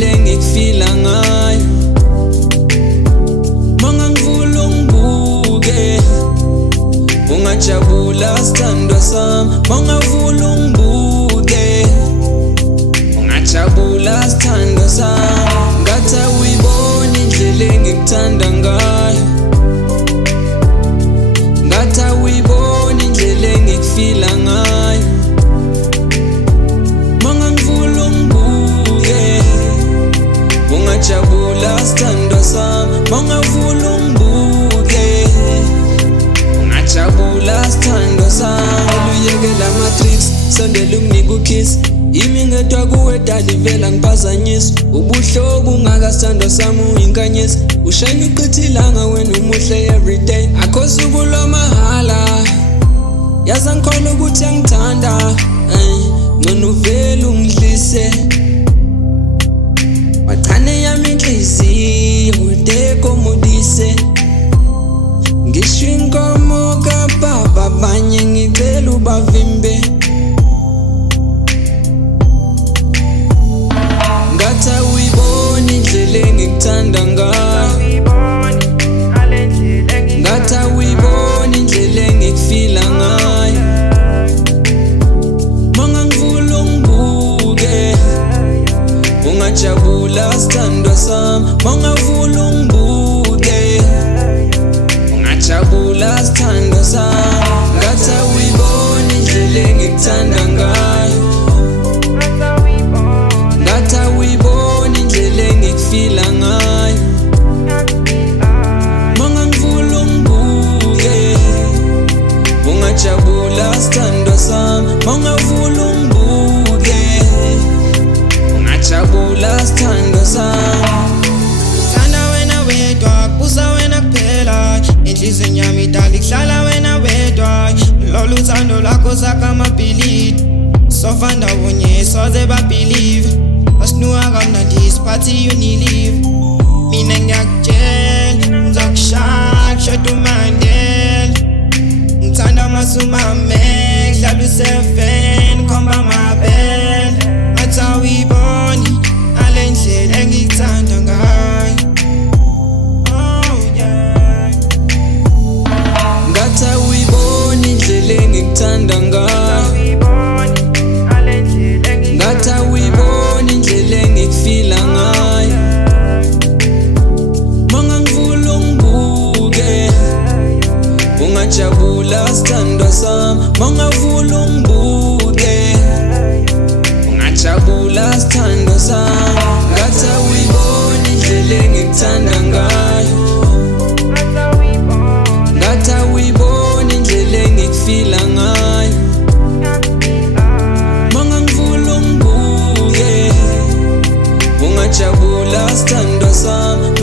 indlela engikufila ngayo. Mangangivula ungibuke ungajabula sithandwa sami. Mangavula ungibuke ungajabula sithandwa sami. Ngathi awuyibona indlela engikuthanda ngayo. Ngathi awuyibona indlela engikufila ngayo. Mangangivula ungibuke ungajabula sithandwa sami. Mangavula ungibuke ungajabula sithandwa sami. Uyekela ama-tricks sondela unginike ukiss. Imi ngedwa kuwe dali vela ngiphazanyisa. Ubuhlobo ungaka sithandwa sami uyinkanyisa. Ushayina uqitha ilanga wena umuhle everyday. Akho suku lwamahhala yaza ngikholwa ukuthi angithanda. Ngcono uvele ungidlise wachane yami inhliziyo udekomodise. Ngisho inkomo kababa abanye ngicela ubavimbe. Ngathi awuyibona indlela engikuthanda ngayo. Ngathi awuyibona indlela engikufila ngayo. Mangangivula ungibuke ungajabula sithandwa sami. Mangavula ungibuke ungajabula sithandwa sami. Ngathi awuyibona indlela engikuthanda ngayo. Ngathi awuyibona indlela engikufila ngayo. Mangangivula ungibuke ungajabula sithandwa sami. Mangavula ungibuke ungajabula sithandwa sami. Thanda wena wedwa kubusa wena kuphela. Inhliziyo yami idala ihlala wena wedwa. Lolu thando lakho sakha amabhilidi. Sofa ndawonye soze babelieve. Asinuka kamnandi isiphathi unilive. Mina ngiyakutshela ngizokushaya kushoda uMandela. Ngithanda amasumame dlala u7 khomba amabele. Ngathi awuyiboni ngale ndlela engikuthanda ngayo. Ngathi awuyibona indlela engikuthanda ngayo. Ngathi awuyibona indlela engikufila ngayo. Mangangivula ungibuke ungajabula sithandwa sami. Mangavula ungibuke ungajabula sithandwa sami. Ngathi awuyibona indlela engikuthanda ngayo. Ngathi awuyibona indlela engikufila ngayo. Mangangivula ungibuke ungajabula sithandwa sami.